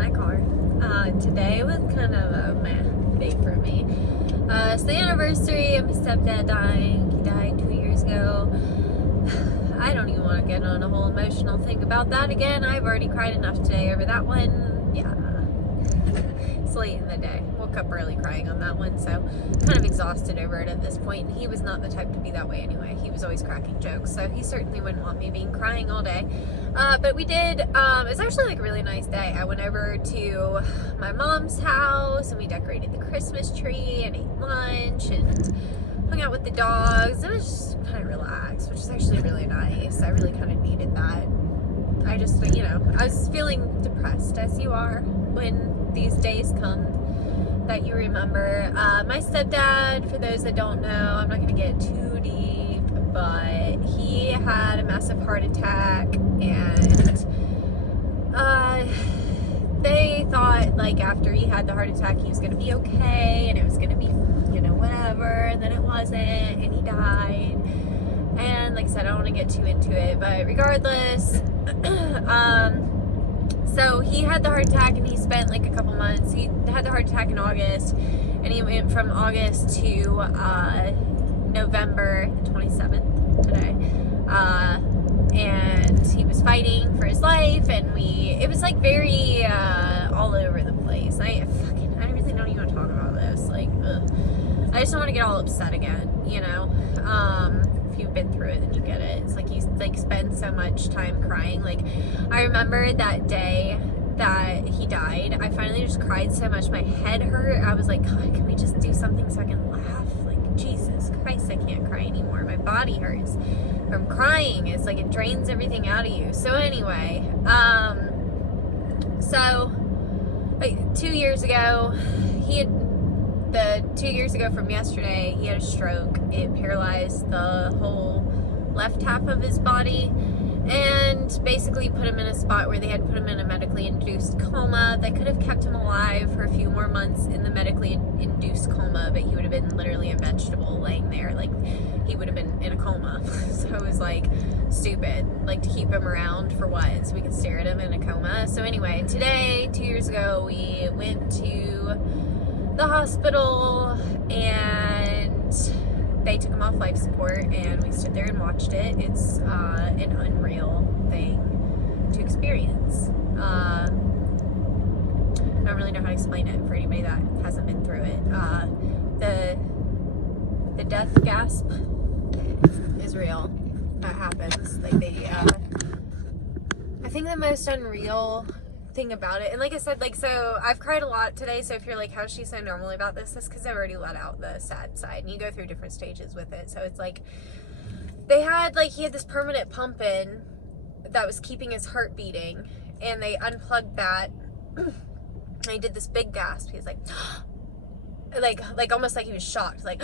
my car. Today was kind of a meh day for me. It's the anniversary of my stepdad dying. He died 2 years ago. I don't even want to get on a whole emotional thing about that again. I've already cried enough today over that one. Yeah. It's late in the day. Woke up early crying on that one, so kind of exhausted over it at this point. And he was not the type to be that way anyway. He was always cracking jokes, so he certainly wouldn't want me being crying all day. But we did, it was actually like a really nice day. I went over to my mom's house and we decorated the Christmas tree and ate lunch and hung out with the dogs. It was just kind of relaxed, which is actually really nice. I really kind of needed that. I just, you know, I was feeling depressed, as you are when these days come that you remember. My stepdad, for those that don't know, I'm not going to get too deep, but he had a massive heart attack, and they thought, like, after he had the heart attack, he was going to be okay, and it was going to be, you know, whatever, and then it wasn't, and he died. And like I said, I don't want to get too into it, but regardless, so he had the heart attack and he spent like a couple months. He had the heart attack in August, and he went from August to November 27th today. And he was fighting for his life, and it was like very all over the place. I really don't even want to talk about this. Like, ugh. I just don't want to get all upset again, you know. If you've been through it, then you get it. It's like you like spend so much time crying. Like, I remember that day that he died, I finally just cried so much my head hurt. I was like, God, can we just do something so I can laugh? Like, Jesus Christ, I can't cry anymore. My body hurts from crying. It's like it drains everything out of you. So anyway, so like 2 years ago, 2 years ago from yesterday, he had a stroke. It paralyzed the whole left half of his body and basically put him in a spot where they had put him in a medically induced coma. They could have kept him alive for a few more months in the medically induced coma, but he would have been literally a vegetable laying there. Like, he would have been in a coma. So it was like stupid, like, to keep him around for what? So we could stare at him in a coma. So anyway, today, 2 years ago, we went to the hospital and they took him off life support, and we stood there and watched it. It's an unreal thing to experience. I don't really know how to explain it for anybody that hasn't been through it. The death gasp is real. That happens. Like, I think the most unreal thing about it, and like I said, like, so I've cried a lot today, so if you're like, how's she so normal about this, that's because I've already let out the sad side, and you go through different stages with it. So it's like, he had this permanent pump in that was keeping his heart beating, and they unplugged that, and he did this big gasp. He was like like almost like he was shocked, like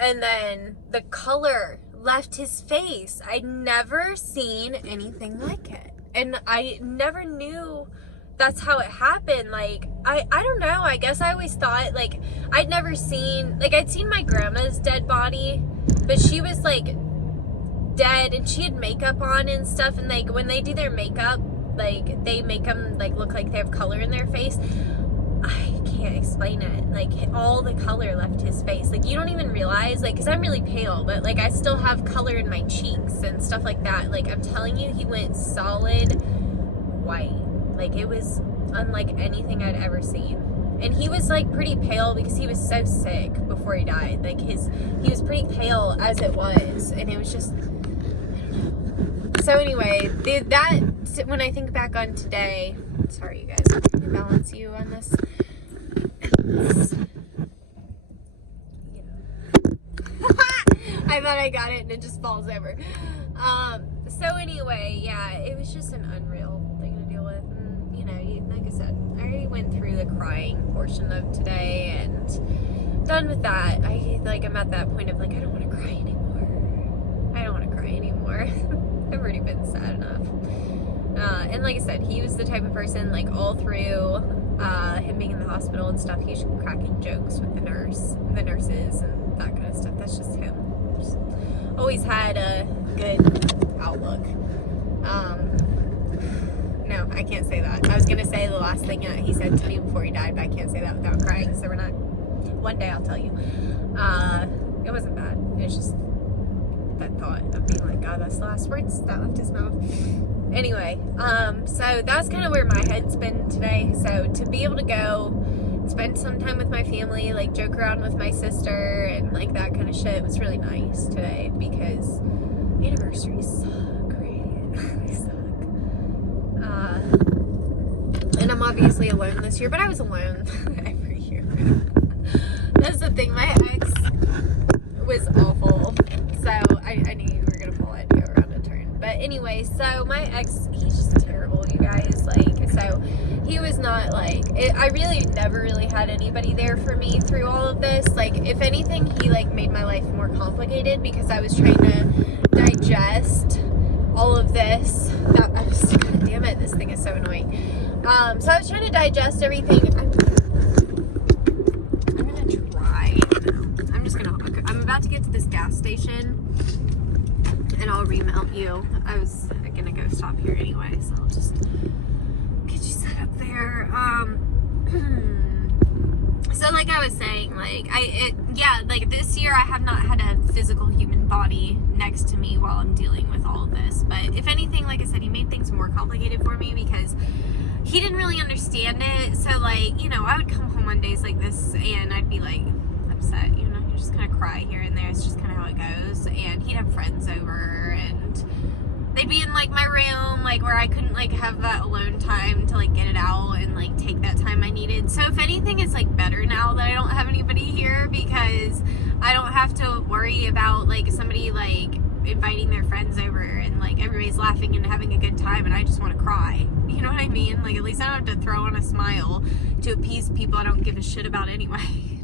and then the color left his face. I'd never seen anything like it. And I never knew that's how it happened. Like, I don't know. I guess I always thought, like, I'd never seen, like, I'd seen my grandma's dead body, but she was, like, dead, and she had makeup on and stuff, and, like, when they do their makeup, like, they make them, like, look like they have color in their face. I can't explain it. Like, all the color left his face. Like, you don't even realize, like, because I'm really pale, but, like, I still have color in my cheeks and stuff like that. Like, I'm telling you, he went solid white. Like, it was unlike anything I'd ever seen. And he was, like, pretty pale because he was so sick before he died. Like, he was pretty pale as it was, and it was just, I don't know. So anyway, when I think back on today, sorry you guys, I'm trying to balance you on this. I thought I got it and it just falls over. So anyway, yeah, it was just an unreal thing to deal with. And, you know, like I said, I already went through the crying portion of today, and done with that. I'm at that point of, like, I don't want to cry anymore. I don't want to cry anymore. I've already been sad enough. And like I said, he was the type of person, like, all through him being in the hospital and stuff, he's cracking jokes with the nurses and that kind of stuff. That's just him. Just always had a good outlook. No, I can't say that. I was gonna say the last thing that he said to me before he died, but I can't say that without crying, so we're not. One day I'll tell you. It wasn't bad. It was just that thought of being like, God, that's the last words that left his mouth. Anyway, so that's kind of where my head's been today. So to be able to go spend some time with my family, like joke around with my sister and like that kind of shit was really nice today, because anniversaries suck, right? They suck. And I'm obviously alone this year, but I was alone every year. That's the thing, my ex was awful, so I knew you were gonna pull it, go around a turn. But anyway, so my ex, he's just terrible, you guys. Like, so he was not like, I really never really had anybody there for me through all of this. Like, if anything, he like made my life more complicated, because I was trying to digest all of this. God damn it, this thing is so annoying. So I was trying to digest everything. I'm gonna try. I'm about to get to this gas station, and I'll remount you. I was gonna go stop here anyway, so I'll just get you set up there. So like I was saying, like like this year I have not had a physical human body next to me while I'm dealing with all of this. But if anything, like I said, he made things more complicated for me, because he didn't really understand it. So like, you know, I would come home on days like this and I'd be like upset, you know, you just kind of cry here and there. It's just kind of how it goes. And he'd have friends over, and they'd be in like my room, like where I couldn't like have that alone time to like get it out and like take that time I needed. So if anything, it's like better now that I don't have anybody here, because I don't have to worry about like somebody like inviting their friends over and like everybody's laughing and having a good time and I just want to cry. You know what I mean? Like, at least I don't have to throw on a smile to appease people I don't give a shit about anyway.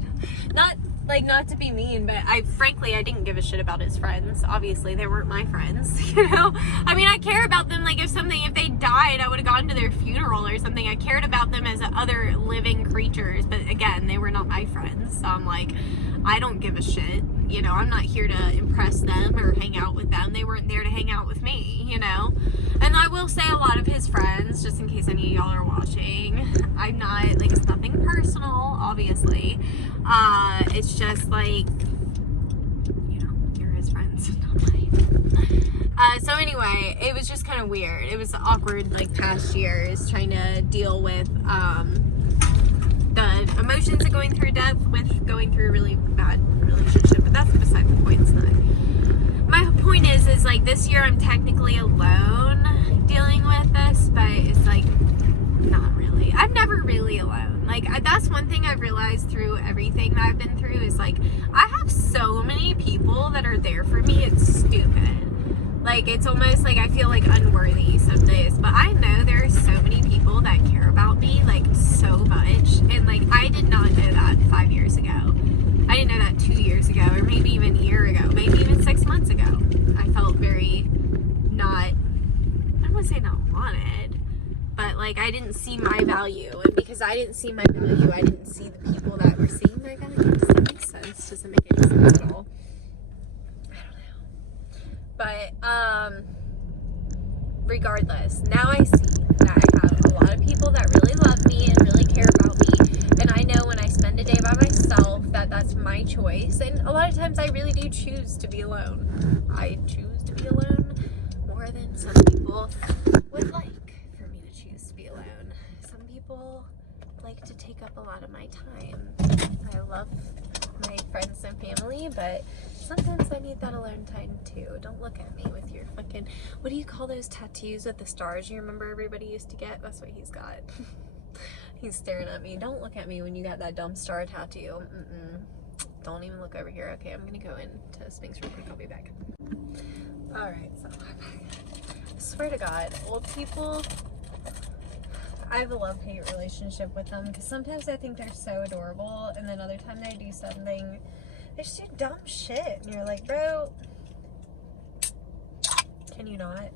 Not to be mean, but frankly I didn't give a shit about his friends. Obviously they weren't my friends, you know? I mean, I care about them. Like, if they died, I would have gone to their funeral or something. I cared about them as other living creatures, but again, they were not my friends. So I'm like, I don't give a shit. You know, I'm not here to impress them or hang out with them. They weren't there to hang out with me, you know? And I will say a lot of his friends, just in case any of y'all are watching, I'm not, like, it's nothing personal, obviously. It's just like, you know, you're his friends, not mine. So anyway, it was just kind of weird. It was awkward, like, past years trying to deal with, the emotions of going through death with going through a really bad relationship, but that's beside the point. It's not. My point is like this year I'm technically alone dealing with this, but it's like not really. I'm never really alone. Like, that's one thing I've realized through everything that I've been through is like I have so many people that are there for me. It's stupid. Like, it's almost like I feel like unworthy some days, but I know there are so many people that care about me, like, so much, and like I did not know that 5 years ago. I didn't know that 2 years ago, or maybe even a year ago, maybe even 6 months ago. I felt very not, I don't want to say not wanted, but like I didn't see my value, and because I didn't see my value, I didn't see the people that were seeing my value. Does that make sense? Does it make any sense at all? But regardless, now I see that I have a lot of people that really love me and really care about me, and I know when I spend a day by myself that that's my choice. And a lot of times I really do choose to be alone. I choose to be alone more than some people would like for me to choose to be alone. Some people like to take up a lot of my time. I love my friends and family, but sometimes I need that alone time too. Don't look at me with your fucking, what do you call those tattoos with the stars you remember everybody used to get? That's what he's got. He's staring at me. Don't look at me when you got that dumb star tattoo. Don't even look over here. Okay, I'm gonna go into Sphinx real quick. I'll be back. Alright, so I swear to God, old people, I have a love-hate relationship with them, because sometimes I think they're so adorable, and then other time they do something, they just do dumb shit, and you're like, bro, can you not?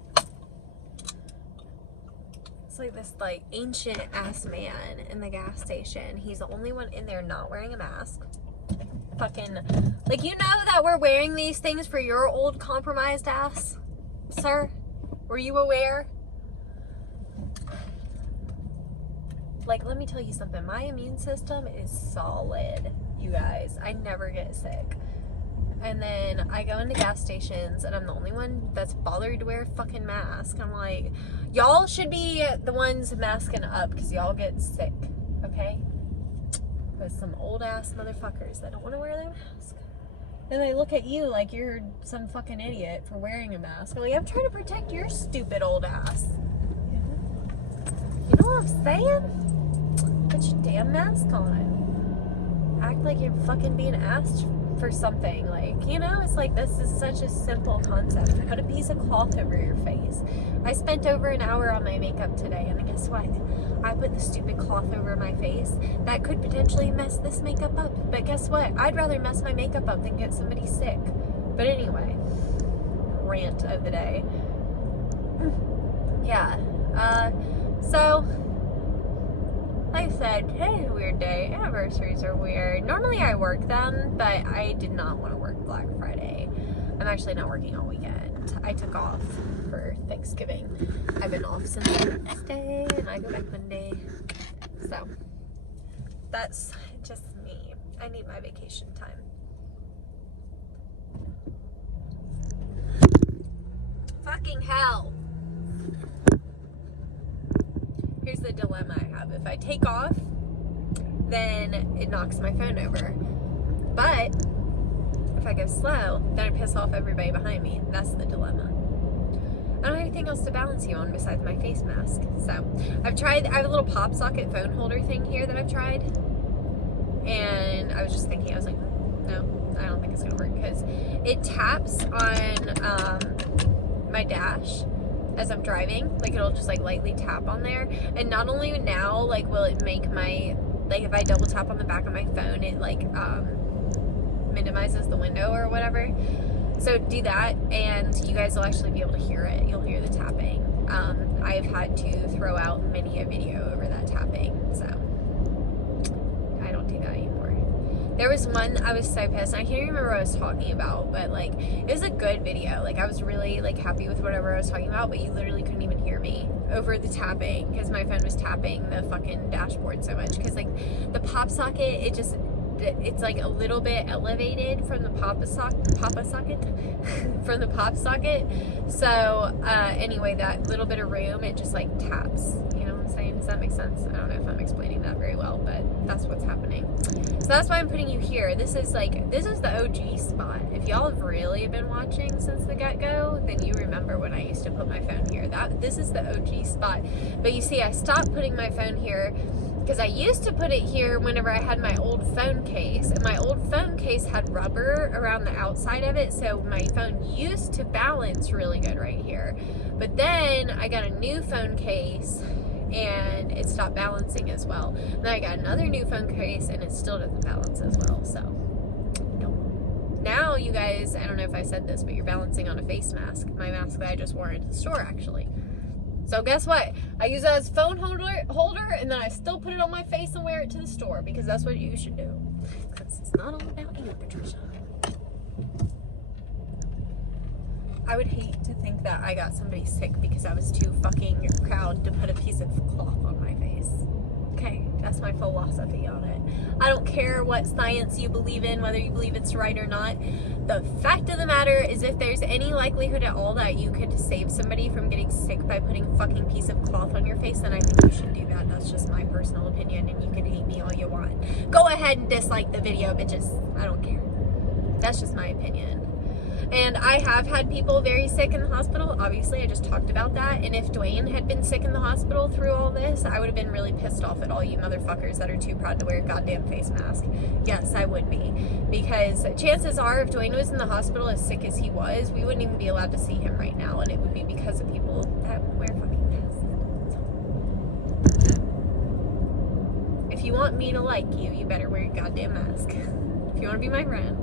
It's like this like ancient ass man in the gas station. He's the only one in there not wearing a mask. Fucking, like, you know that we're wearing these things for your old compromised ass, sir? Were you aware? Like, let me tell you something. My immune system is solid, you guys. I never get sick. And then I go into gas stations and I'm the only one that's bothered to wear a fucking mask. I'm like, y'all should be the ones masking up because y'all get sick, okay? There's some old ass motherfuckers that don't want to wear their mask. And they look at you like you're some fucking idiot for wearing a mask. I'm like, I'm trying to protect your stupid old ass. You know what I'm saying? Put your damn mask on. Act like you're fucking being asked for something. Like, you know, it's like, this is such a simple concept. Put a piece of cloth over your face. I spent over an hour on my makeup today, and guess what? I put the stupid cloth over my face. That could potentially mess this makeup up. But guess what? I'd rather mess my makeup up than get somebody sick. But anyway, rant of the day. Yeah. So, like I said, today's a weird day. Anniversaries are weird. Normally I work them, but I did not want to work Black Friday. I'm actually not working all weekend. I took off for Thanksgiving. I've been off since Wednesday, and I go back Monday. So, that's just me. I need my vacation time. Fucking hell. Here's the dilemma I have. If I take off, then it knocks my phone over. But if I go slow, then I piss off everybody behind me. That's the dilemma. I don't have anything else to balance you on besides my face mask. So I have a little pop socket phone holder thing here that I've tried. And I was just thinking, I was like, no, I don't think it's gonna work because it taps on my dash as I'm driving. Like, it'll just like lightly tap on there, and not only now like will it make my, like, if I double tap on the back of my phone, it like minimizes the window or whatever. So do that and you guys will actually be able to hear it. You'll hear the tapping. I've had to throw out many a video over that tapping, so I don't do that anymore. There was one, I was so pissed. I can't even remember what I was talking about, but like, it was a good video. Like, I was really like happy with whatever I was talking about, but you literally couldn't even hear me over the tapping because my phone was tapping the fucking dashboard so much. Because like the pop socket, it's like a little bit elevated from the pop socket. So anyway, that little bit of room, it just like taps. You know what I'm saying? Does that make sense? I don't know if I'm explaining that very well, but that's what's happening. So that's why I'm putting you here. This is the OG spot. If y'all have really been watching since the get-go, then you remember when I used to put my phone here. This is the OG spot. But you see, I stopped putting my phone here because I used to put it here whenever I had my old phone case. And my old phone case had rubber around the outside of it, so my phone used to balance really good right here. But then I got a new phone case and it stopped balancing as well. Then I got another new phone case and it still doesn't balance as well. So no. Now you guys, I don't know if I said this, but you're balancing on a face mask. My mask that I just wore at the store actually. So guess what? I use it as phone holder and then I still put it on my face and wear it to the store because that's what you should do. Because it's not all about you, Patricia. I would hate to think that I got somebody sick because I was too fucking proud to put a piece of cloth on my face. Okay, that's my philosophy on it. I don't care what science you believe in, whether you believe it's right or not. The fact of the matter is, if there's any likelihood at all that you could save somebody from getting sick by putting a fucking piece of cloth on your face, then I think you should do that. That's just my personal opinion, and you can hate me all you want. Go ahead and dislike the video, bitches. I don't care. That's just my opinion. And I have had people very sick in the hospital. Obviously, I just talked about that. And if Dwayne had been sick in the hospital through all this, I would have been really pissed off at all you motherfuckers that are too proud to wear a goddamn face mask. Yes, I would be. Because chances are, if Dwayne was in the hospital as sick as he was, we wouldn't even be allowed to see him right now. And it would be because of people that wear fucking masks. If you want me to like you, you better wear a goddamn mask. If you want to be my friend.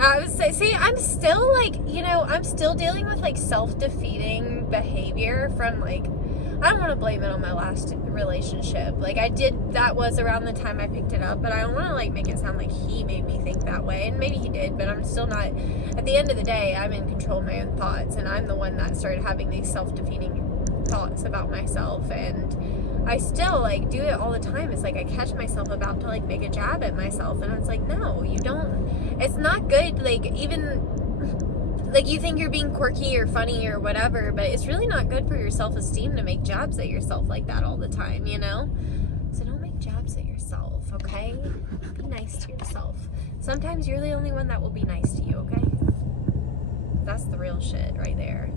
I would say, see, I'm still like, you know, I'm still dealing with like self-defeating behavior from like, I don't want to blame it on my last relationship. Like that was around the time I picked it up, but I don't want to like make it sound like he made me think that way. And maybe he did, but I'm still not, at the end of the day, I'm in control of my own thoughts, and I'm the one that started having these self-defeating thoughts about myself, and I still like do it all the time. It's like I catch myself about to like make a jab at myself, and it's like, no, you don't. It's not good. Like, even like, you think you're being quirky or funny or whatever, but it's really not good for your self-esteem to make jabs at yourself like that all the time, you know? So don't make jabs at yourself, okay? Be nice to yourself. Sometimes you're the only one that will be nice to you, okay? That's the real shit right there.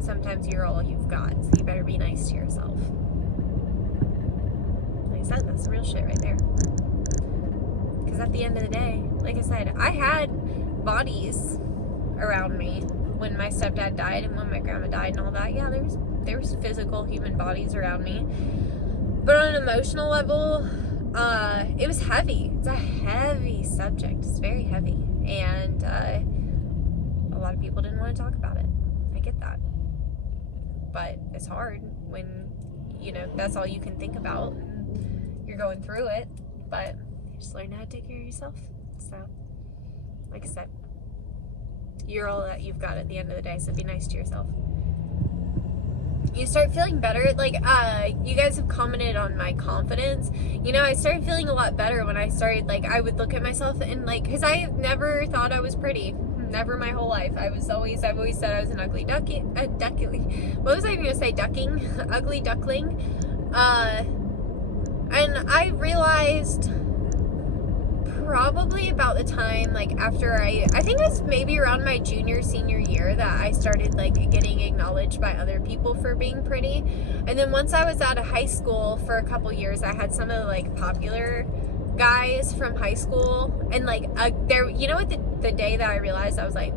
Sometimes you're all you've got, so you better be nice to yourself. Like I said, that's the real shit right there. Because at the end of the day, like I said, I had bodies around me when my stepdad died and when my grandma died and all that. Yeah, there was physical human bodies around me, but on an emotional level, it was heavy. It's a heavy subject. It's very heavy, and a lot of people didn't want to talk about it. I get that, but it's hard when, you know, that's all you can think about and you're going through it. But just learn how to take care of yourself. So like I said, you're all that you've got at the end of the day, so be nice to yourself. You start feeling better. Like, you guys have commented on my confidence. You know, I started feeling a lot better when I started, like, I would look at myself and, like, because I never thought I was pretty. Never my whole life. I've always said I was an ugly duckling. What was I going to say? Ducking? Ugly duckling. And I realized probably about the time, like, after I think it was maybe around my senior year that I started, like, getting acknowledged by other people for being pretty. And then once I was out of high school for a couple years, I had some of the, like, popular guys from high school, and, like, you know what, the day that I realized I was like,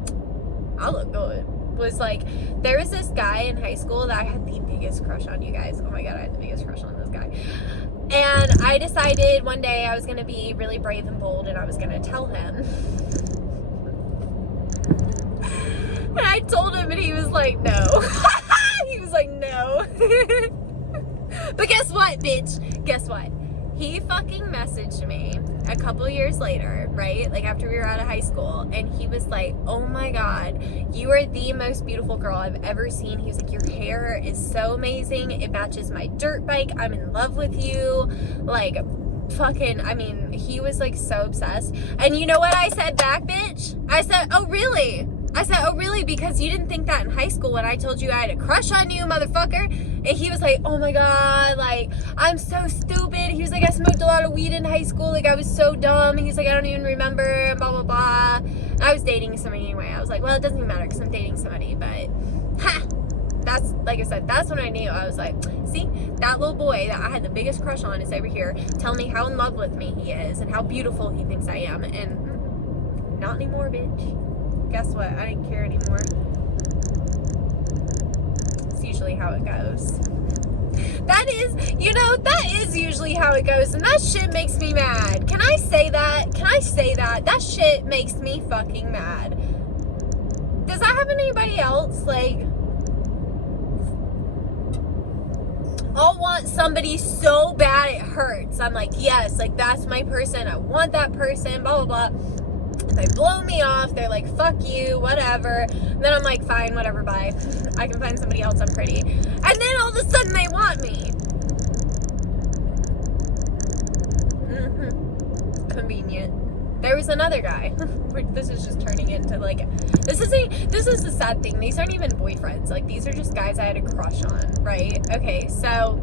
I look good, was, like, there was this guy in high school that I had the biggest crush on, you guys. Oh my god, I had the biggest crush on this guy. And I decided one day I was going to be really brave and bold, and I was going to tell him. And I told him, and he was like, no. He was like, no. But guess what, bitch? Guess what? He fucking messaged me a couple years later, right? Like, after we were out of high school, and he was like, oh my god, you are the most beautiful girl I've ever seen. He was like, your hair is so amazing. It matches my dirt bike. I'm in love with you. Like, fucking, I mean, he was, like, so obsessed. And you know what I said back, bitch? I said, oh, really? I said, oh, really? Because you didn't think that in high school when I told you I had a crush on you, motherfucker. And he was like, oh my god, like, I'm so stupid. He was like, I smoked a lot of weed in high school. Like, I was so dumb. He's like, I don't even remember, blah, blah, blah. And I was dating somebody anyway. I was like, well, it doesn't even matter because I'm dating somebody. But, ha! That's, like I said, that's when I knew. I was like, see, that little boy that I had the biggest crush on is over here telling me how in love with me he is and how beautiful he thinks I am. And not anymore, bitch. Guess what? I didn't care anymore. It's usually how it goes. That is usually how it goes, and that shit makes me mad. Can I say that? Can I say that? That shit makes me fucking mad. Does that happen to anybody else? Like, I'll want somebody so bad it hurts. I'm like, yes, like, that's my person. I want that person, blah, blah, blah. They blow me off. They're like, fuck you, whatever. And then I'm like, fine, whatever, bye. I can find somebody else. I'm pretty. And then all of a sudden they want me. Convenient. There was another guy. This is just turning into, like, this is the sad thing. These aren't even boyfriends. Like, these are just guys I had a crush on, right? Okay, so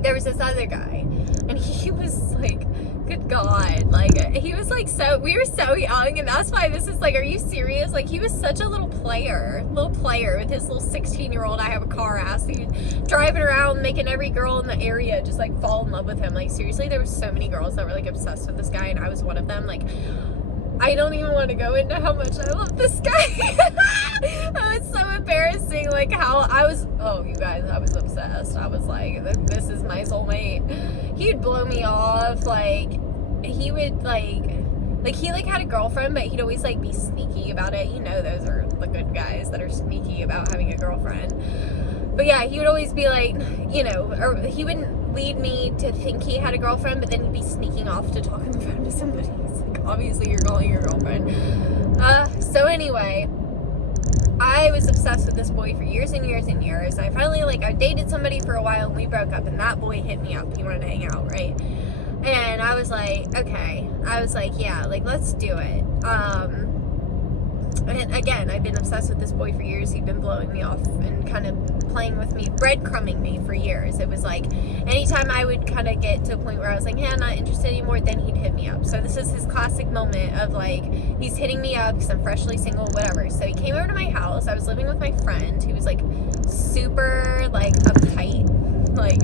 there was this other guy, and he was like, good god, like, he was like, we were so young, and that's why this is like, are you serious? Like, he was such a little player with his little 16-year-old I have a car ass. He was driving around making every girl in the area just like fall in love with him. Like, seriously, there were so many girls that were like obsessed with this guy, and I was one of them. Like, I don't even want to go into how much I love this guy. It's so embarrassing, like, how you guys, I was obsessed. I was like, this is my soulmate. He'd blow me off, like, he would, like, he, like, had a girlfriend, but he'd always, like, be sneaky about it. You know, those are the good guys that are sneaky about having a girlfriend. But yeah, he would always be like, you know, or he wouldn't lead me to think he had a girlfriend, but then he'd be sneaking off to talk on the phone to somebody. It's like, obviously you're calling your girlfriend. So anyway, I was obsessed with this boy for years and years and years. I finally, like, I dated somebody for a while and we broke up, and that boy hit me up. He wanted to hang out, right? And I was like, okay. I was like, yeah, like, let's do it. And again, I've been obsessed with this boy for years. He'd been blowing me off and kind of playing with me, breadcrumbing me for years. It was like, anytime I would kind of get to a point where I was like, hey, I'm not interested anymore, then he'd hit me up. So this is his classic moment of, like, he's hitting me up because I'm freshly single, whatever. So he came over to my house. I was living with my friend who was, like, super, like, uptight. Like,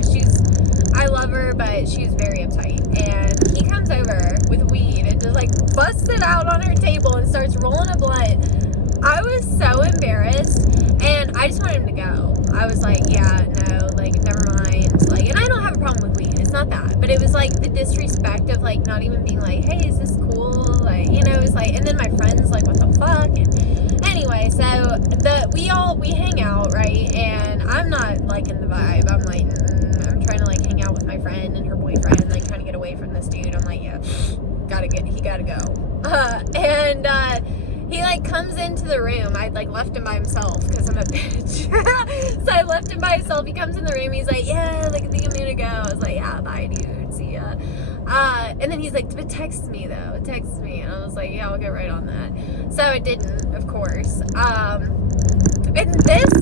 I love her, but she was very uptight. And he comes over with weed and just, like, busts it out on her table and starts rolling a blunt. I was so embarrassed, and I just wanted him to go. I was like, yeah, no, like, never mind. Like, and I don't have a problem with weed. It's not that. But it was, like, the disrespect of, like, not even being like, hey, is this cool? Like, you know, it was like, and then my friends, like, what the fuck? And anyway, so we hang out, right? And I'm not liking the vibe. I'm like, I'm trying to, like, hang out with my friend and her boyfriend, like, trying to get away from this dude. I'm like, yeah, he gotta go. He, like, comes into the room. I'd, like, left him by himself because I'm a bitch. So I left him by himself. He comes in the room. He's like, yeah, like, I think I'm gonna go. I was like, yeah, bye, dude. See ya. And then he's like, but text me, though. Text me. And I was like, yeah, I'll get right on that. So it didn't, of course. And this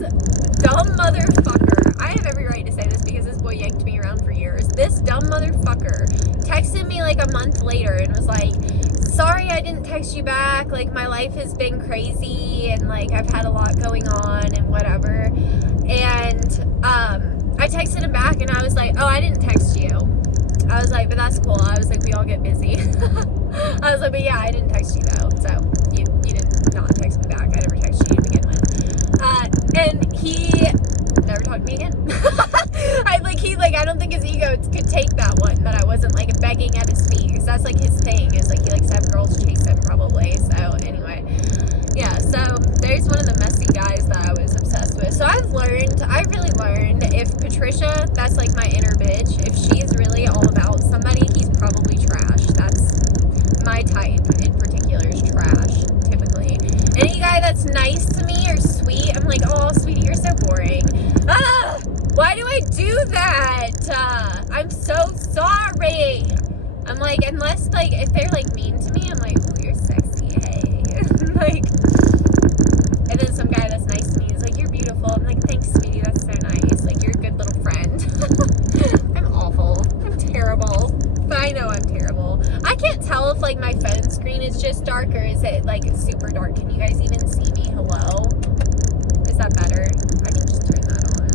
dumb motherfucker, I have every right to say this because this boy yanked me around for years. This dumb motherfucker texted me, like, a month later and was like, sorry I didn't text you back, like, my life has been crazy and, like, I've had a lot going on and whatever. And I texted him back and I was like, oh, I didn't text you. I was like, but that's cool. I was like, we all get busy. I was like, but yeah, I didn't text you though, so you did not text me back. I never texted you to begin with. And he never talked to me again. I don't think his ego could take that one, that I wasn't, like, begging at his feet, because that's, like, his thing, is, like, he likes to have girls chase him, probably. So anyway, yeah, so there's one of the messy guys that I was obsessed with. So I really learned, if Patricia, that's, like, my inner bitch, if she's really all about somebody, he's probably trash. That's my type in particular, is trash, typically. Any guy that's nice to me or sweet, I'm like, oh, sweetie, you're so boring. Ah! Why do I do that? I'm so sorry. I'm like, unless, like, if they're, like, mean to me, I'm like, ooh, you're sexy, hey. Like, and then some guy that's nice to me is like, you're beautiful. I'm like, thanks, sweetie, that's so nice. Like, you're a good little friend. I'm awful. I'm terrible. But I know I'm terrible. I can't tell if, like, my phone screen is just dark or is it, like, super dark. Can you guys even see me? Hello? Is that better? I can just turn that on.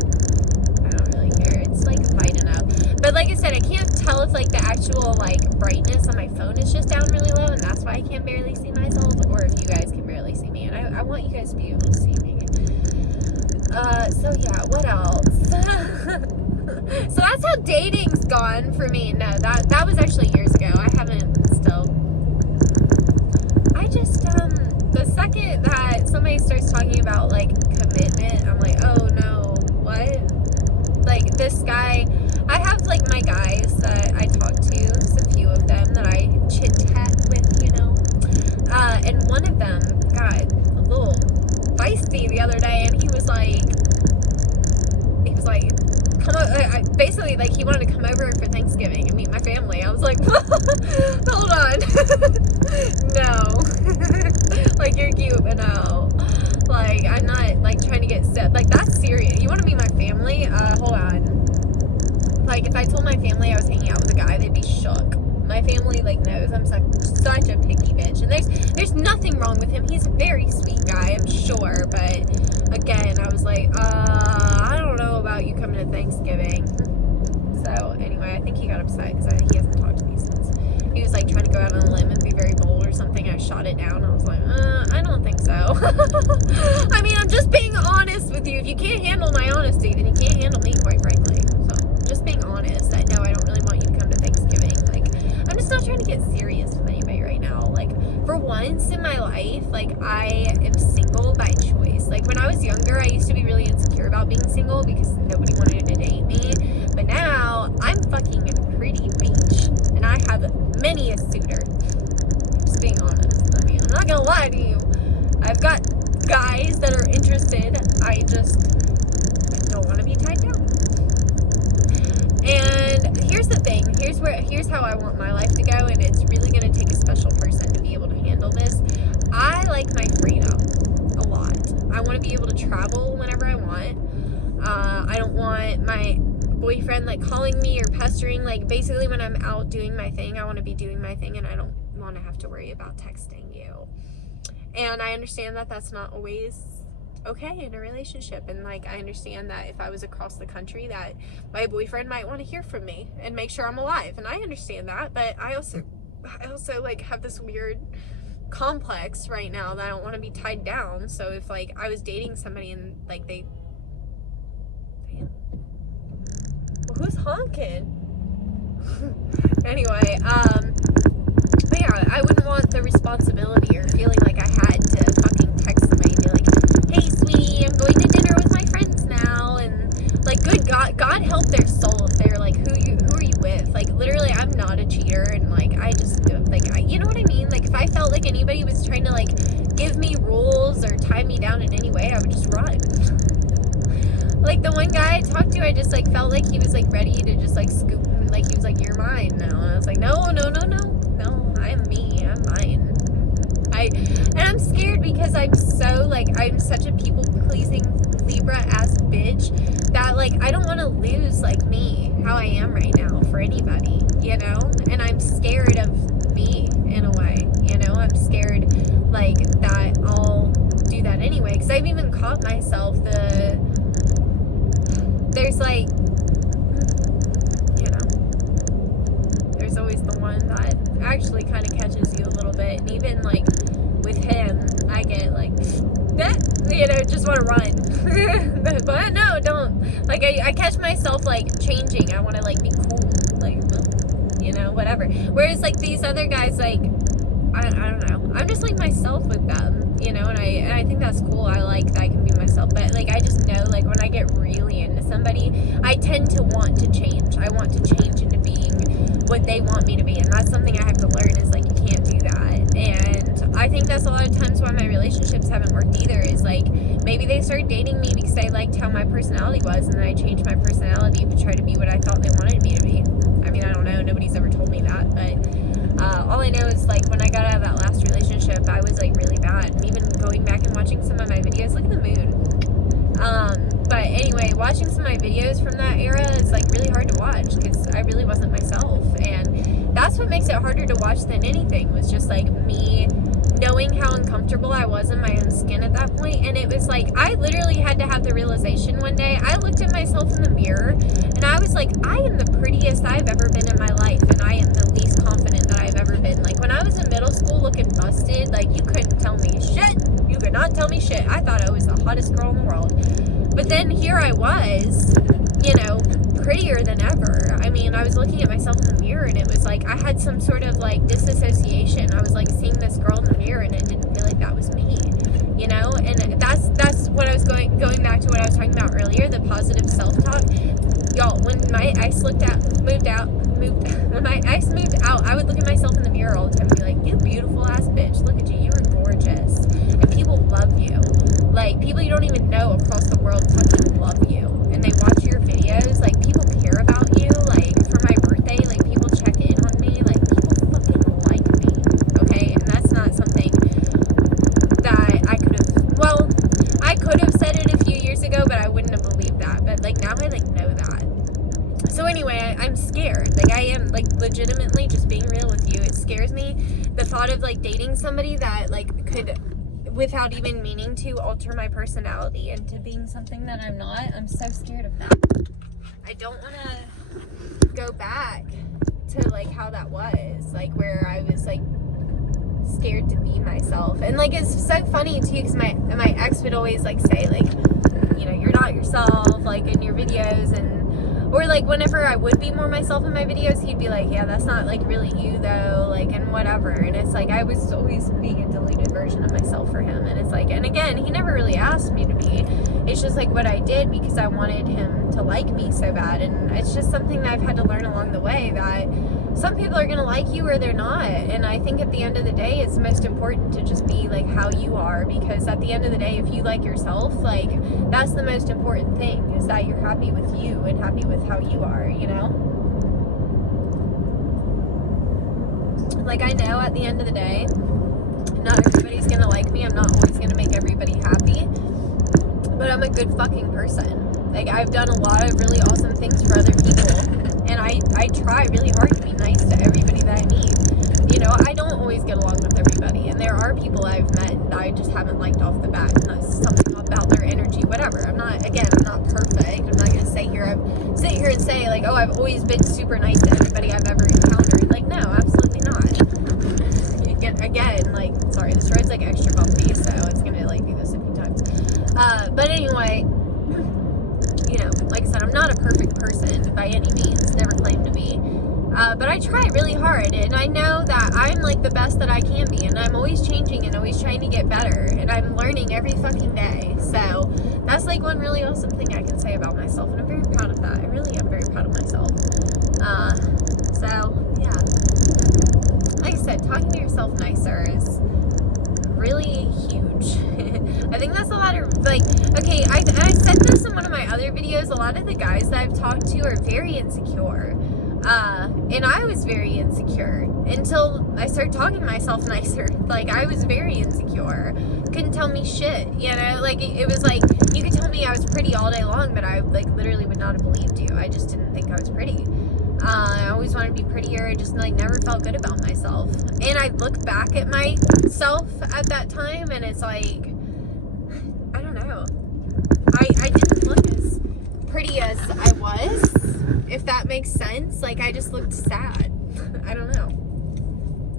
I don't really care. It's, like, light enough. But like I said, I can't tell if, like, the actual, like, brightness on my phone is just down really low and that's why I can barely see myself, or if you guys can barely see me. And I want you guys to be able to see me. So yeah, what else? So that's how dating's gone for me. No, that was actually years ago. I just, the second that somebody starts talking about, like, commitment, I'm like, oh no, what? Like, this guy, I have, like, my guys that I talk to, there's a few of them that I chit-chat with, you know, and one of them got a little feisty the other day, and he was like, basically, like, he wanted to come over for Thanksgiving and meet my family. I was like, hold on. No. Like, you're cute, but no. Like, I'm not, like, trying to get set. Like, that's serious. You want to meet my family? Hold on. Like, if I told my family I was hanging out with a guy, they'd be shook. My family, like, knows I'm such a picky bitch. And there's nothing wrong with him. He's a very sweet guy, I'm sure. But, again, I was like, I don't know about you coming to Thanksgiving. So, anyway, I think he got upset because he hasn't talked to me since. He was, like, trying to go out on a limb and be very bold or something. I shot it down. I was like, I don't think so. I mean, I'm just being honest with you. If you can't handle my honesty, then you can't handle me, quite frankly. So, just being honest. I know I don't really want you to come to Thanksgiving. Like, I'm just not trying to get serious with anybody right now. Like, for once in my life, like, I am single by choice. Like, when I was younger, I used to be really insecure about being single because nobody wanted to date me. But now, I'm fucking a pretty beach. And I have many a suitor. Just being honest. I mean, I'm not gonna lie to you. I've got guys that are interested. I don't want to be tied down. And here's the thing. Here's how I want my life to go, and it's really going to take a special person to be able to handle this. I like my freedom a lot. I want to be able to travel whenever I want. I don't want my boyfriend like calling me or pestering. Like, basically when I'm out doing my thing, I want to be doing my thing, and I don't want to have to worry about texting you. And I understand that that's not always okay in a relationship, and like I understand that if I was across the country that my boyfriend might want to hear from me and make sure I'm alive, and I understand that. But I also like have this weird complex right now that I don't want to be tied down. So if like I was dating somebody and like they, damn, well, who's honking? Anyway, but yeah, I wouldn't want the responsibility or feeling like I had to fucking text somebody and be like, hey sweetie, I'm going to dinner with my friends now, and like, good God help their soul if they're like, who are you with? Like, literally, I'm not a cheater, and like, I just like, you know what I mean? Like, if I felt like anybody was trying to like give me rules or tie me down in any way, I would just run. Like the one guy I talked to, I just like felt like he was like ready to just like scoop, like he was like, you're mine now, and I was like, no, I'm me, I'm mine. And I'm scared because I'm such a people pleasing Libra ass bitch that like I don't want to lose like me, how I am right now, for anybody, you know? And I'm scared of me in a way, you know? I'm scared like that I'll do that anyway, because I've even caught myself there's like, you know, there's always the one that actually kind of catches you a little bit, and even like with him, I get like that, you know, just want to run. but no, don't. Like I catch myself like changing. I want to like be cool, like, you know, whatever. Whereas like these other guys, like I don't know, I'm just like myself with them, you know, and I think that's cool. I like that I can be myself, but like I just know like when I get really into somebody, I tend to want to change. I want to change into being what they want me to be, and that's something I have to learn, is like you can't do that. And I think that's a lot of times why my relationships haven't worked either, is like maybe they started dating me because they liked how my personality was, and then I changed my personality to try to be what I thought they wanted me to be. I mean, I don't know, nobody's ever told me that, but all I know is like when I got out of that last relationship, I was like really bad. And even going back and watching some of my videos, look at the moon. But anyway, watching some of my videos from that era is like really hard to watch because I really wasn't myself, and that's what makes it harder to watch than anything, was just like me knowing how uncomfortable I was in my own skin at that point. And it was like I literally had to have the realization one day. I looked at myself in the mirror and I was like, I am the prettiest I've ever been in my life, and I am the least confident that I've ever been. Like when I was in middle school looking busted, like you couldn't tell me shit. You could not tell me shit. I thought I was the hottest girl in the world. But then here I was, you know, prettier than ever. I mean, I was looking at myself in the mirror and it was like I had some sort of like disassociation. I was like seeing this girl in the mirror and it didn't feel like that was me, you know? And that's what I was going back to what I was talking about earlier, the positive self-talk. Y'all, when my ex moved out, I would look at myself in the mirror all the time and be like, you beautiful ass bitch, look at you, you are gorgeous. And people love you. Like, people you don't even know across the world fucking love you. And they watch your videos. Like, people care about you. Like, for my birthday, like, people check in on me. Like, people fucking like me. Okay? And that's not something that I could have said it a few years ago, but I wouldn't have believed that. But, like, now I, like, know that. So, anyway, I'm scared. Like, I am, like, legitimately, just being real with you, it scares me. The thought of, like, dating somebody that, like, could, without even meaning to, alter my personality into being something that I'm not. I'm so scared of that. I don't want to go back to like how that was, like where I was like scared to be myself. And like it's so funny too, because my ex would always like say like, you know, you're not yourself like in your videos, and or like whenever I would be more myself in my videos, he'd be like, yeah, that's not like really you though, like, and whatever. And it's like I was always being a diluted version of myself for him. And it's like, and again, he never really asked me to be, it's just like what I did because I wanted him to like me so bad. And it's just something that I've had to learn along the way, that some people are going to like you or they're not. And I think at the end of the day, it's most important to just be like how you are, because at the end of the day, if you like yourself, like that's the most important thing, is that you're happy with you and happy with how you are, you know? Like, I know at the end of the day, not everybody's going to like me. I'm not always going to make everybody happy, but I'm a good fucking person. Like, I've done a lot of really awesome things for other people. And I try really hard to be nice to everybody that I meet. You know, I don't always get along with everybody. And there are people I've met that I just haven't liked off the bat. And that's something about their energy, whatever. I'm not perfect. I'm not going to sit here and say, like, oh, I've always been super nice to everybody I've ever encountered. Like, no, absolutely not. Again, like, sorry, this road's, like, extra bumpy, so it's going to, like, do this a few times. But anyway, you know, like I said, I'm not a perfect person by any means, never claimed to be, but I try really hard, and I know that I'm like the best that I can be, and I'm always changing and always trying to get better, and I'm learning every fucking day. So that's like one really awesome thing I can say about myself, and I'm very proud of that. I really am very proud of myself. So yeah, like I said, talking to yourself nicer is really huge. I think that's a lot of, like, okay, I said this in one of my other videos, a lot of the guys that I've talked to are very insecure, and I was very insecure until I started talking to myself nicer. Like, I was very insecure, couldn't tell me shit, you know, like, it was like, you could tell me I was pretty all day long, but I, like, literally would not have believed you. I just didn't think I was pretty. I always wanted to be prettier. I just, like, never felt good about myself. And I look back at myself at that time, and it's like, I don't know. I didn't look as pretty as I was, if that makes sense. Like, I just looked sad. I don't know.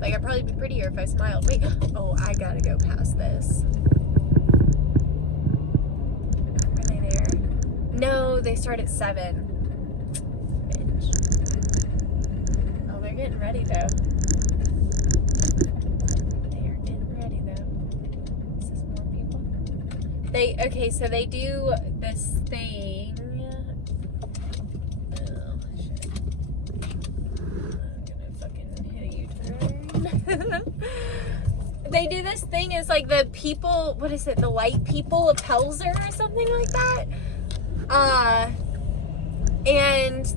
Like, I'd probably be prettier if I smiled. Wait, oh, I gotta go past this. Are they there? No, they start at 7. Getting ready though. They are getting ready though. Is this more people? Okay, so they do this thing. Oh shit. I'm gonna fucking hit a U-turn. They do this thing, it's like the people, what is it? The light people, a Pelzer or something like that. And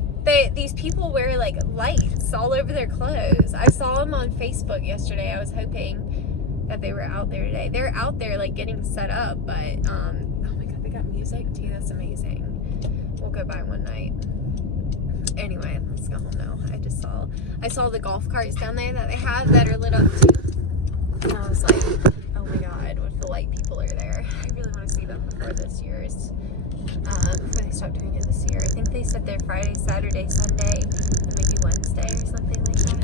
these people wear like lights all over their clothes. I saw them on Facebook yesterday. I was hoping that they were out there today. They're out there like getting set up, but oh my god, they got music too. That's amazing. We'll go by one night. Anyway, let's go home now. I saw the golf carts down there that they have that are lit up too. And I was like, oh my god, what if the light people are there? I really want to see them before this year's. Before they stop doing it this year. I think they said they're Friday, Saturday, Sunday, maybe Wednesday or something like that.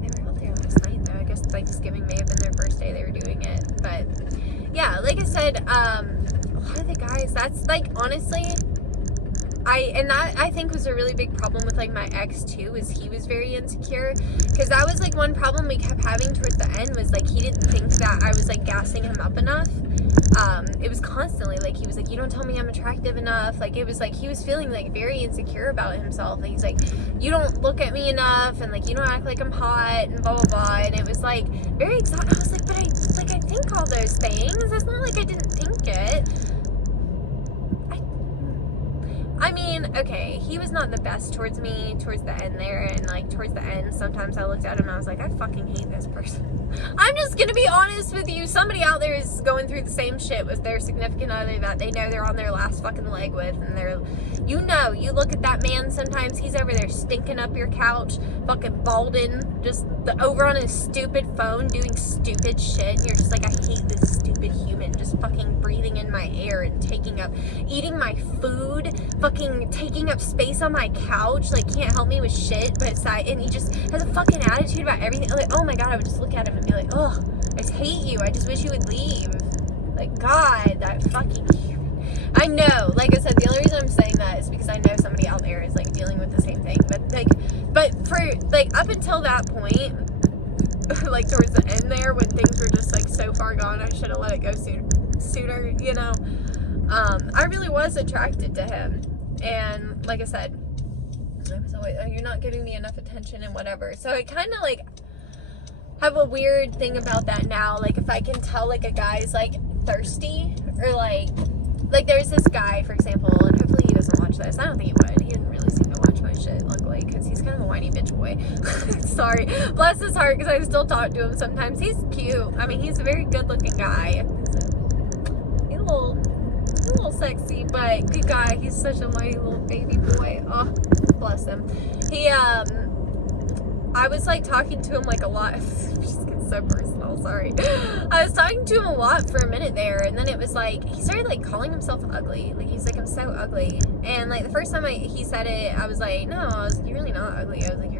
They were out there last night though. I guess Thanksgiving may have been their first day they were doing it. But yeah, like I said, a lot of the guys, that's like, honestly, I think was a really big problem with like my ex too, is he was very insecure, because that was like one problem we kept having towards the end, was like he didn't think that I was like gassing him up enough. It was constantly like, he was like, you don't tell me I'm attractive enough. Like, it was like he was feeling like very insecure about himself, and he's like, you don't look at me enough, and like you don't act like I'm hot, and blah blah blah. And it was like very exhausting. I was like, but I think all those things. It's not like I didn't think it. I mean, okay, he was not the best towards me towards the end there, and like towards the end, sometimes I looked at him and I was like, I fucking hate this person. I'm just gonna be honest with you. Somebody out there is going through the same shit with their significant other that they know they're on their last fucking leg with, and they're, you know, you look at that man sometimes, he's over there stinking up your couch, fucking balding, just over on his stupid phone doing stupid shit, and you're just like, I hate this stupid human just fucking breathing in my air and eating my food, fucking taking up space on my couch, like can't help me with shit, but it's that, and he just has a fucking attitude about everything. Like, oh my god, I would just look at him and be like, ugh, I just hate you, I just wish you would leave. Like, god, that fucking human. I know, like I said, the only reason I'm saying that is because I know somebody out there is like dealing with the same thing, but for like up until that point, like towards the end there, when things were just like so far gone, I should have let it go sooner, you know. I really was attracted to him. And like I said, I was always, oh, you're not giving me enough attention and whatever. So I kind of like have a weird thing about that now. Like if I can tell like a guy's like thirsty, or like there's this guy, for example, and hopefully he doesn't watch this. I don't think he would. He didn't really seem to watch my shit, luckily, because he's kind of a whiny bitch boy. Sorry. Bless his heart, because I still talk to him sometimes. He's cute. I mean, he's a very good looking guy. He's a little sexy, but good guy. He's such a whiny little baby boy. Oh, bless him. I was like talking to him like a lot. Just getting so personal, sorry. I was talking to him a lot for a minute there, and then it was like he started like calling himself ugly. Like he's like, I'm so ugly. And like the first time he said it, I was like, no, you're really not ugly. I was like,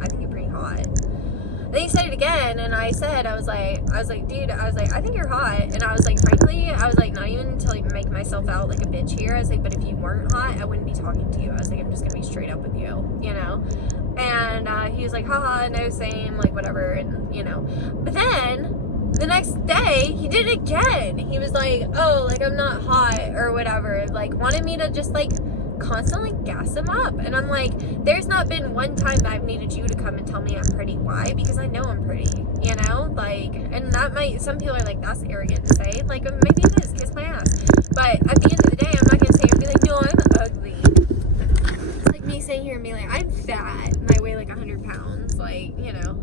I think you're pretty hot. And then he said it again, and I was like, dude, I think you're hot. And I was like, frankly, I was like, not even to like make myself out like a bitch here. I was like, but if you weren't hot, I wouldn't be talking to you. I was like, I'm just gonna be straight up with you, you know? And he was like, haha, no, same, like whatever, and you know. But then the next day he did it again. He was like, oh, like I'm not hot or whatever, like wanted me to just like constantly gas him up. And I'm like, there's not been one time that I've needed you to come and tell me I'm pretty. Why? Because I know I'm pretty, you know? Like, and that might, some people are like, that's arrogant to say. Like, maybe it is, kiss my ass. But at the end of the day, I'm not gonna say, I'm be like, no, I'm ugly. It's like me saying here and being like, I'm fat and I weigh like 100 pounds. Like, you know,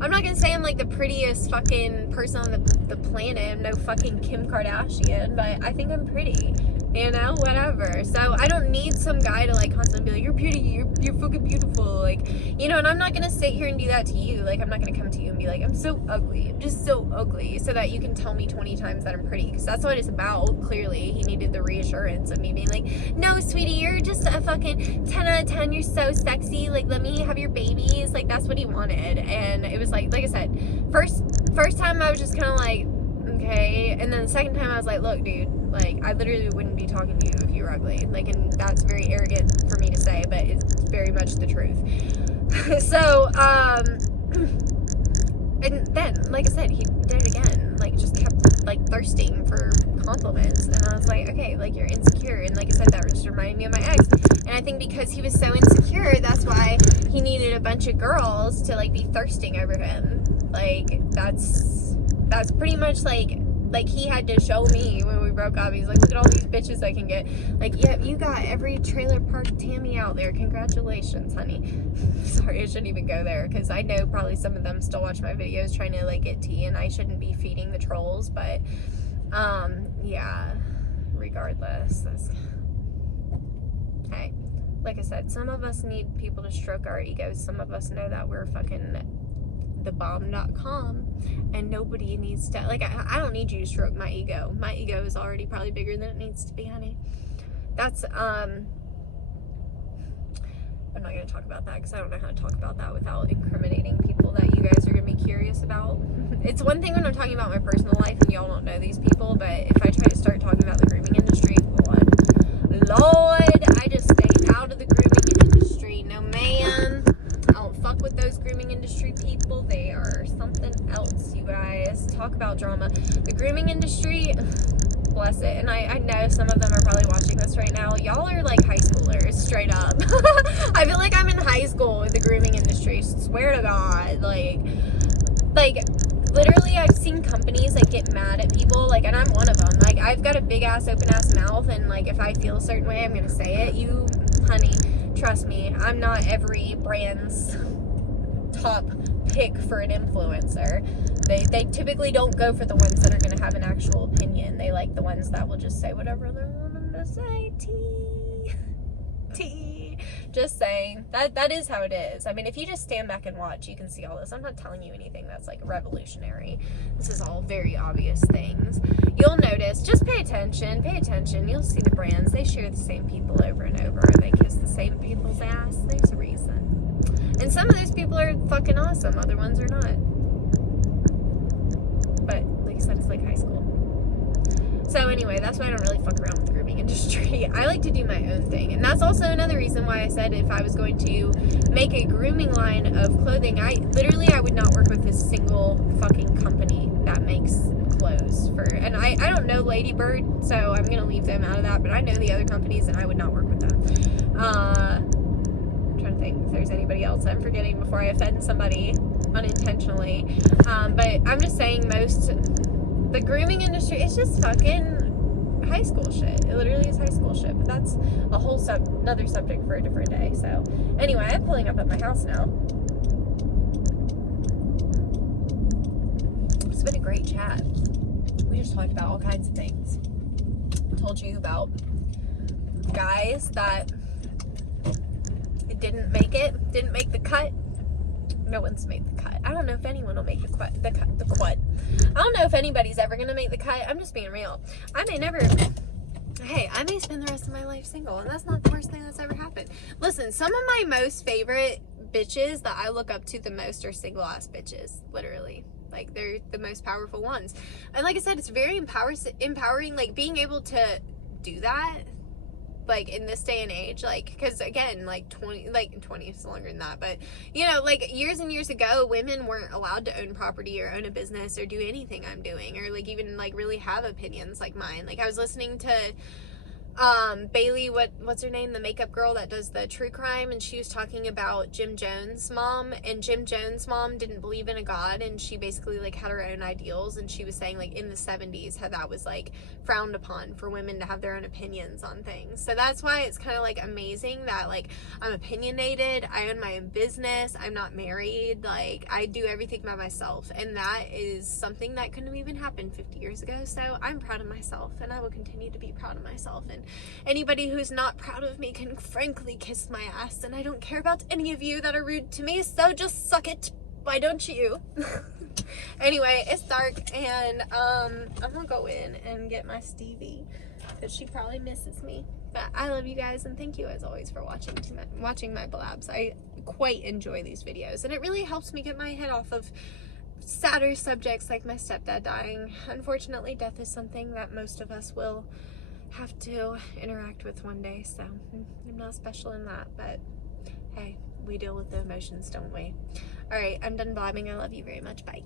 I'm not gonna say I'm like the prettiest fucking person on the planet. I'm no fucking Kim Kardashian, but I think I'm pretty. You know, whatever. So I don't need some guy to like constantly be like, you're pretty, you're fucking beautiful, like, you know. And I'm not gonna sit here and do that to you. Like, I'm not gonna come to you and be like, I'm so ugly, I'm just so ugly, so that you can tell me 20 times that I'm pretty, because that's what it's about. Clearly he needed the reassurance of me being like, no sweetie, you're just a fucking 10 out of 10, you're so sexy, like let me have your babies. Like that's what he wanted. And it was like I said, first time I was just kind of like, okay. And then the second time I was like, look dude, like I literally wouldn't be talking to you if you were ugly. Like, and that's very arrogant for me to say, but it's very much the truth. So and then like I said, he did it again, like just kept like thirsting for compliments. And I was like, okay, like you're insecure. And like I said, that just reminded me of my ex. And I think because he was so insecure, that's why he needed a bunch of girls to like be thirsting over him. Like that's pretty much like he had to show me when we broke up. He's like, look at all these bitches I can get. Like, yeah, you got every trailer park Tammy out there. Congratulations, honey. Sorry, I shouldn't even go there, because I know probably some of them still watch my videos trying to like get tea, and I shouldn't be feeding the trolls. But yeah, regardless, hey, like I said, some of us need people to stroke our egos. Some of us know that we're fucking thebomb.com, and nobody needs to, like, I don't need you to stroke my ego. My ego is already probably bigger than it needs to be, honey. That's I'm not going to talk about that, because I don't know how to talk about that without incriminating people that you guys are going to be curious about. It's one thing when I'm talking about my personal life and y'all don't know these people, but if I try to start talking about the grooming industry, Lord, I just stay out of the grooming industry. No, ma'am. I don't fuck with those grooming industry people. They are something else, you guys. Talk about drama. The grooming industry, bless it. And I know some of them are probably watching this right now. Y'all are like high schoolers, straight up. I feel like I'm in high school with the grooming industry. Swear to God. Like literally I've seen companies like get mad at people, like, and I'm one of them. Like, I've got a big ass open ass mouth, and like if I feel a certain way, I'm gonna say it. You, honey, trust me, I'm not every brand's top pick for an influencer. They typically don't go for the ones that are gonna have an actual opinion. They like the ones that will just say whatever they want them to say. Tea. Just saying. That is how it is. I mean, if you just stand back and watch, you can see all this. I'm not telling you anything that's like revolutionary. This is all very obvious things. You'll notice. Just pay attention. Pay attention. You'll see the brands. They share the same people over and over. They kiss the same people's ass. There's a reason. And some of those people are fucking awesome. Other ones are not. But like I said, it's like high school. So anyway, that's why I don't really fuck around with the grooming industry. I like to do my own thing. And that's also another reason why I said if I was going to make a grooming line of clothing, I would not work with a single fucking company that makes closed for, and I don't know Lady Bird, so I'm gonna leave them out of that, but I know the other companies and I would not work with them. I'm trying to think if there's anybody else I'm forgetting before I offend somebody unintentionally. But I'm just saying the grooming industry is just fucking high school shit. It literally is high school shit, but that's a whole another subject for a different day. So anyway, I'm pulling up at my house now. It's been a great chat. We just talked about all kinds of things. I told you about guys that didn't make the cut. No one's made the cut. I don't know if anyone will make the cut. I don't know if anybody's ever gonna make the cut. I'm just being real. I may spend the rest of my life single, and that's not the worst thing that's ever happened. Listen, some of my most favorite bitches that I look up to the most are single ass bitches, literally. Like, they're the most powerful ones. And like I said, it's very empowering, like, being able to do that, like, in this day and age, like, because again, like 20 is longer than that, but you know, like, years and years ago, women weren't allowed to own property or own a business or do anything I'm doing, or like even like really have opinions like mine. Like, I was listening to Bailey, what's her name, the makeup girl that does the true crime, and she was talking about Jim Jones' mom, and Jim Jones' mom didn't believe in a god, and she basically like had her own ideals, and she was saying like in the 70s how that was like frowned upon for women to have their own opinions on things. So that's why it's kind of like amazing that like I'm opinionated, I own my own business, I'm not married, like I do everything by myself, and that is something that couldn't have even happened 50 years ago. So I'm proud of myself, and I will continue to be proud of myself, and anybody who's not proud of me can frankly kiss my ass, and I don't care about any of you that are rude to me, so just suck it. Why don't you? Anyway, it's dark, and I'm gonna go in and get my Stevie because she probably misses me. But I love you guys, and thank you as always for watching my blabs. I quite enjoy these videos, and it really helps me get my head off of sadder subjects like my stepdad dying. Unfortunately, death is something that most of us will have to interact with one day, so I'm not special in that, but hey, we deal with the emotions, don't we? All right, I'm done blabbing. I love you very much. Bye.